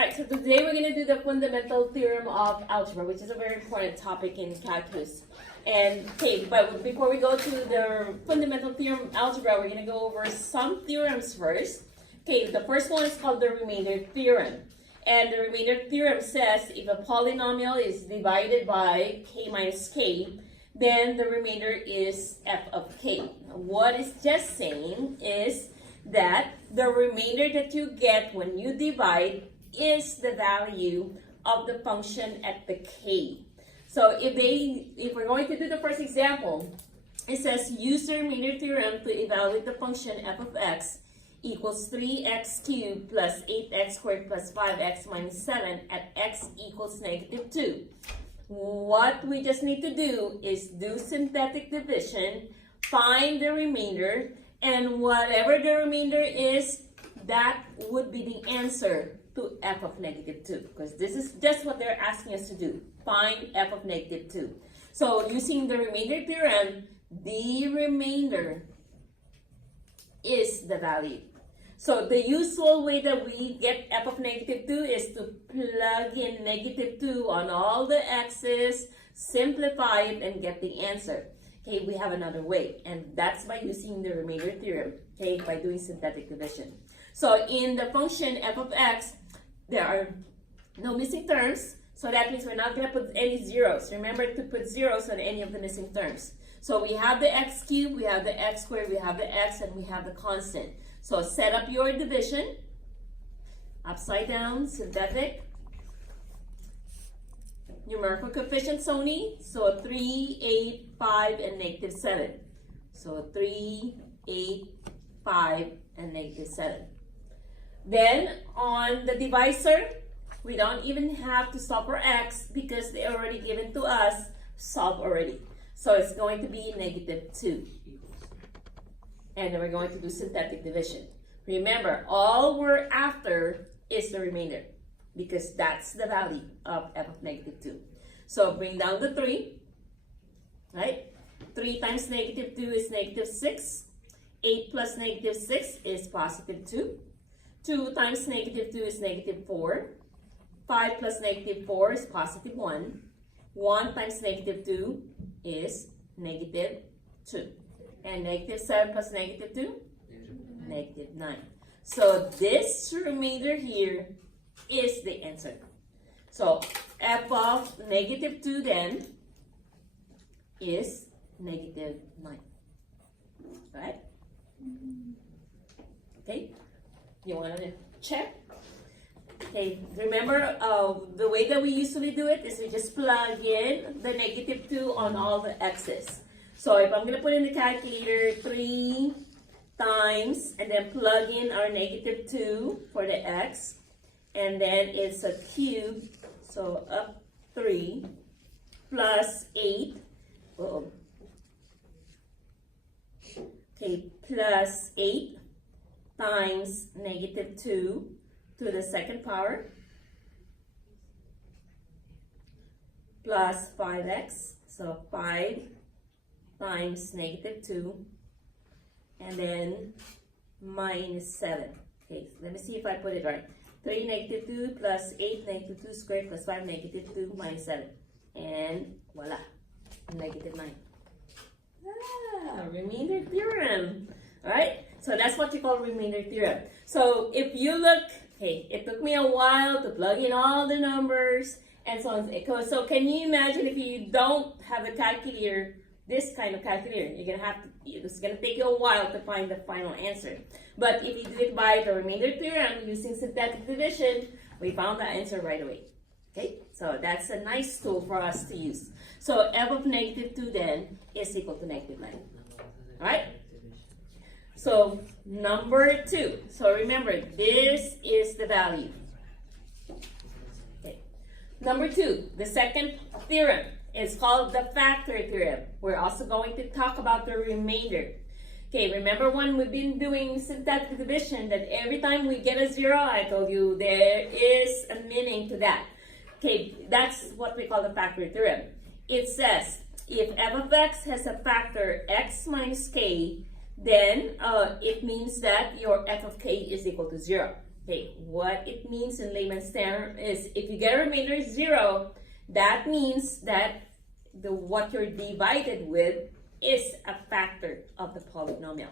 Alright, so today we're going to do the fundamental theorem of algebra, which is a very important topic in calculus. And okay, but before we go to the fundamental theorem of algebra, we're going to go over some theorems first. Okay, the first one is called the remainder theorem. And the remainder theorem says if a polynomial is divided by k minus k, then the remainder is f of k. What it's just saying is that the remainder that you get when you divide is the value of the function at the k. So if we're going to do the first example, it says use the remainder theorem to evaluate the function f of x equals 3x cubed plus 8x squared plus 5x minus 7 at x equals negative 2. What we just need to do is do synthetic division, find the remainder, and whatever the remainder is, that would be the answer to f of negative 2, because this is just what they're asking us to do. Find f of negative 2. So using the remainder theorem, the remainder is the value. So the usual way that we get f of negative 2 is to plug in negative 2 on all the x's, simplify it, and get the answer. Okay, we have another way, and that's by using the remainder theorem, okay, by doing synthetic division. So in the function f of x, there are no missing terms, so that means we're not going to put any zeros. Remember to put zeros on any of the missing terms. So we have the x cubed, we have the x squared, we have the x, and we have the constant. So set up your division, upside down, synthetic, numerical coefficients only, so 3, 8, 5, and negative 7. So 3, 8, 5, and negative 7. Then on the divisor, we don't even have to solve for x because they already given to us, solve already. So it's going to be negative 2. And then we're going to do synthetic division. Remember, all we're after is the remainder because that's the value of f of negative 2. So bring down the 3, right? 3 times negative 2 is negative 6. 8 plus negative 6 is positive 2. 2 times negative 2 is negative 4. 5 plus negative 4 is positive 1. 1 times negative 2 is negative 2. And negative 7 plus negative 2? Negative 9. So this remainder here is the answer. So f of negative 2 then is negative 9. Right? Okay? You want to check? Okay, remember the way that we usually do it is we just plug in the negative 2 on all the x's. So if I'm going to put in the calculator 3 times and then plug in our negative 2 for the x, and then it's a cube, so up 3 plus 8, okay, plus 8 times negative 2 to the second power plus 5x, so 5 times negative 2, and then minus 7. Okay, so let me see if I put it right. 3 negative 2 plus 8 negative 2 squared plus 5 negative 2 minus 7. And voila, negative 9. Remainder theorem. Alright, so that's what you call remainder theorem. So if you look, okay, it took me a while to plug in all the numbers and so on. So can you imagine if you don't have a calculator, this kind of calculator, it's gonna take you a while to find the final answer. But if you do it by the remainder theorem using synthetic division, we found the answer right away. Okay, so that's a nice tool for us to use. So f of negative 2 then is equal to negative 9. Alright? So number 2. So remember, this is the value. Okay. Number 2, the second theorem. It's called the factor theorem. We're also going to talk about the remainder. Okay, remember when we've been doing synthetic division that every time we get a 0, I told you there is a meaning to that. Okay, that's what we call the factor theorem. It says if f of x has a factor x minus k, then it means that your f of k is equal to 0. Okay, what it means in layman's term is if you get a remainder 0, that means that what you're divided with is a factor of the polynomial.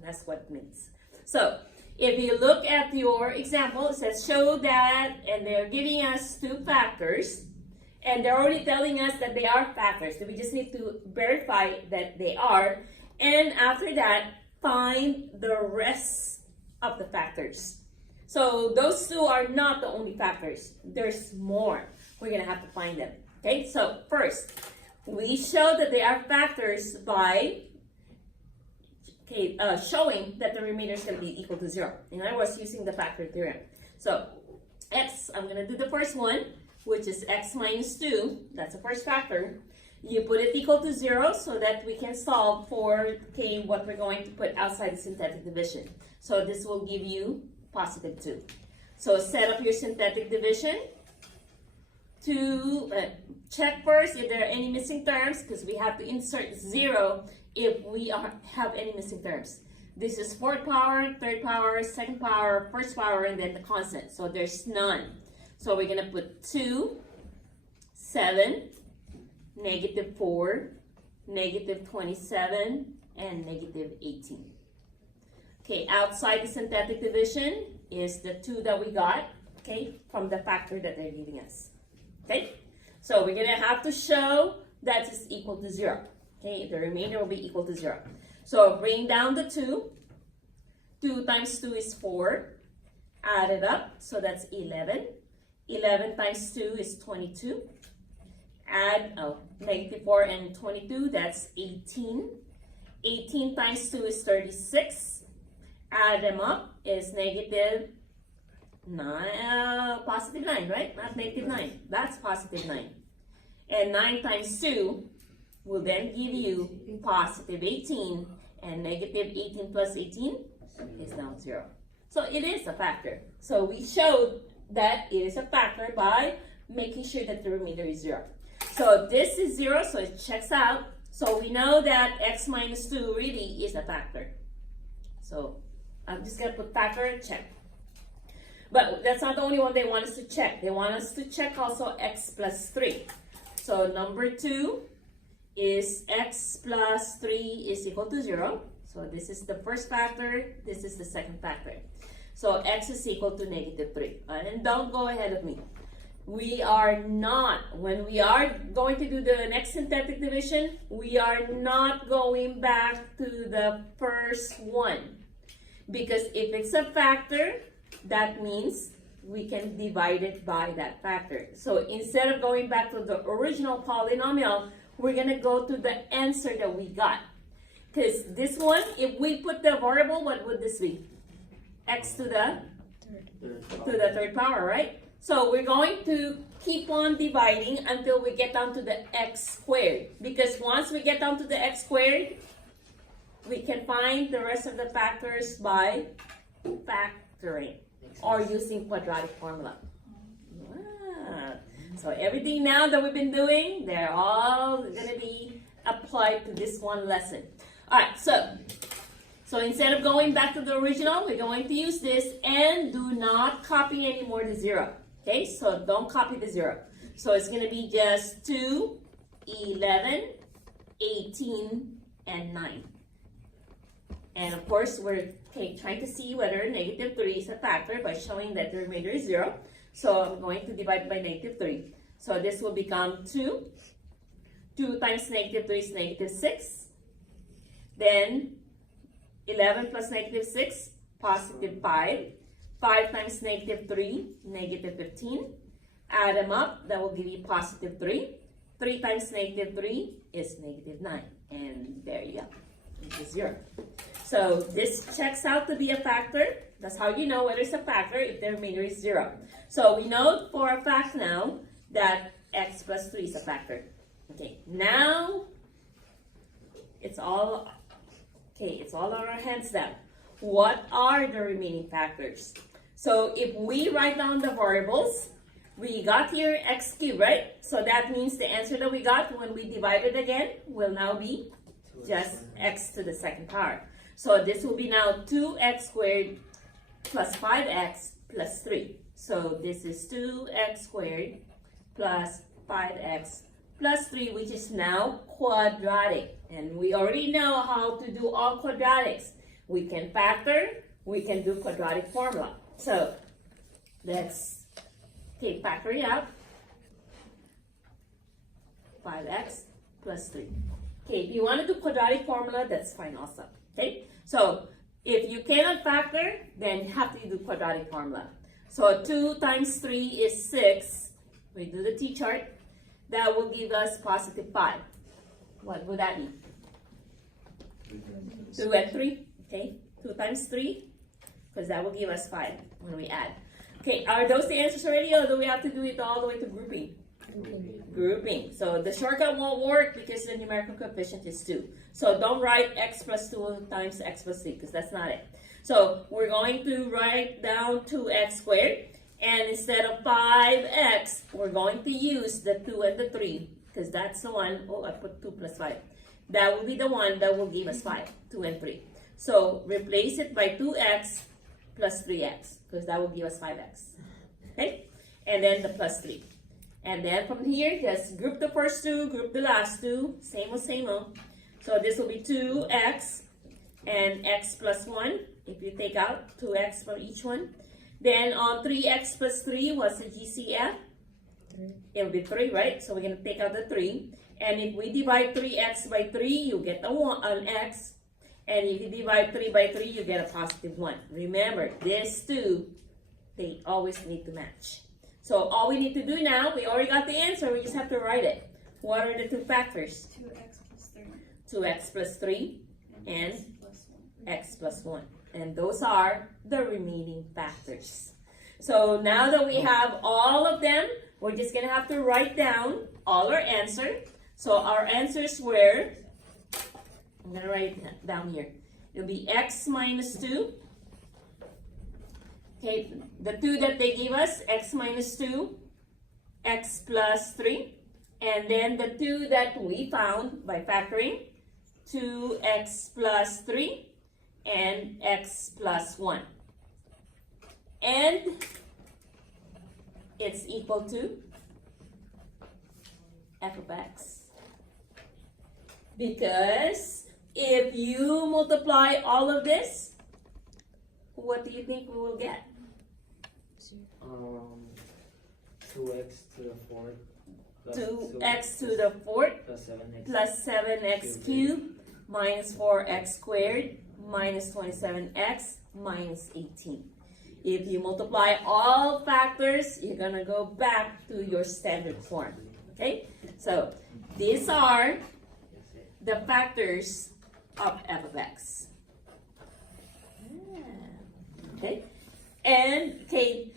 That's what it means. So if you look at your example, it says show that, and they're giving us 2 factors, and they're already telling us that they are factors. So we just need to verify that they are, and after that, find the rest of the factors. So those 2 are not the only factors. There's more. We're going to have to find them. Okay, so first, we show that they are factors by showing that the remainder is going to be equal to 0. In other words, using the factor theorem. So x, I'm going to do the first one, which is x minus 2. That's the first factor. You put it equal to 0 so that we can solve for what we're going to put outside the synthetic division. So this will give you positive 2. So set up your synthetic division to check first if there are any missing terms, because we have to insert 0 if we have any missing terms. This is 4th power, 3rd power, 2nd power, 1st power, and then the constant. So there's none. So we're going to put 2, 7, negative 4, negative 27, and negative 18. Okay, outside the synthetic division is the 2 that we got, from the factor that they're giving us. Okay, so we're going to have to show that it's equal to 0. Okay, the remainder will be equal to 0. So bring down the 2. 2 times 2 is 4. Add it up, so that's 11. 11 times 2 is 22. Add negative 4 and 22, that's 18. 18 times 2 is 36. Add them up is negative 9, positive 9, right? Not negative 9. That's positive 9. And 9 times 2 will then give you positive 18. And negative 18 plus 18 is now 0. So it is a factor. So we showed that it is a factor by making sure that the remainder is 0. So this is 0, so it checks out. So we know that x minus 2 really is a factor. So I'm just going to put factor and check. But that's not the only one they want us to check. They want us to check also x plus 3. So number 2 is x plus 3 is equal to 0. So this is the first factor. This is the second factor. So x is equal to negative 3. And don't go ahead of me. We are not, when we are going to do the next synthetic division, we are not going back to the first one. Because if it's a factor, that means we can divide it by that factor. So instead of going back to the original polynomial, we're going to go to the answer that we got. Because this one, if we put the variable, what would this be? X to the third power, right? So we're going to keep on dividing until we get down to the x squared. Because once we get down to the x squared, we can find the rest of the factors by factoring or using quadratic formula. Wow. So everything now that we've been doing, they're all going to be applied to this one lesson. All right, so instead of going back to the original, we're going to use this, and do not copy anymore the 0. Okay, so don't copy the 0. So it's going to be just 2, 11, 18, and 9. And of course, we're trying to see whether negative 3 is a factor by showing that the remainder is 0. So I'm going to divide by negative 3. So this will become 2. 2 times negative 3 is negative 6. Then 11 plus negative 6, positive 5. 5 times negative 3, negative 15. Add them up, that will give you positive 3. 3 times negative 3 is negative 9. And there you go, it is 0. So this checks out to be a factor. That's how you know whether it's a factor if the remainder is 0. So we know for a fact now that x plus 3 is a factor. Okay, now it's all on our hands now. What are the remaining factors? So if we write down the variables, we got here x cubed, right? So that means the answer that we got when we divide it again will now be just x to the second power. So this will be now 2x squared plus 5x plus 3. So this is 2x squared plus 5x plus 3, which is now quadratic. And we already know how to do all quadratics. We can factor, we can do quadratic formula. So let's take factoring out. 5x plus 3. Okay, if you want to do quadratic formula, that's fine also. Okay, so if you cannot factor, then you have to do quadratic formula. So 2 times 3 is 6. We do the t-chart. That will give us positive 5. What would that be? 2 and 3. Okay, 2 times 3, because that will give us 5 when we add. Okay, are those the answers already, or do we have to do it all the way to grouping? Grouping. So the shortcut won't work because the numerical coefficient is 2. So don't write x plus 2 times x plus 3, because that's not it. So we're going to write down 2x squared, and instead of 5x, we're going to use the 2 and the 3, because that's the one. Oh, I put 2 plus 5. That will be the one that will give us 5, 2 and 3. So replace it by 2x plus 3x, because that will give us 5x. Okay? And then the plus 3. And then from here, just group the first two, group the last two. Same old. So this will be 2x and x plus 1. If you take out 2x from each one. Then on 3x plus 3, what's the GCF? 3. It will be 3, right? So we're going to take out the 3. And if we divide 3x by 3, you get an x. And if you divide 3 by 3, you get a positive 1. Remember, these two, they always need to match. So all we need to do now, we already got the answer, we just have to write it. What are the two factors? 2x plus 3. 2x plus 3 and x plus 1. And those are the remaining factors. So now that we have all of them, we're just going to have to write down all our answer. So our answers were, I'm going to write it down here. It'll be x minus 2. Okay, the 2 that they gave us, x minus 2, x plus 3. And then the 2 that we found by factoring, 2x plus 3 and x plus 1. And it's equal to f of x. Because if you multiply all of this, what do you think we will get? 2x to the 4th. 2x to the 4th plus 7x cubed minus 4x squared minus 27x minus 18. If you multiply all factors, you're going to go back to your standard form. Okay? So these are the factors of f of x. Okay? And, okay,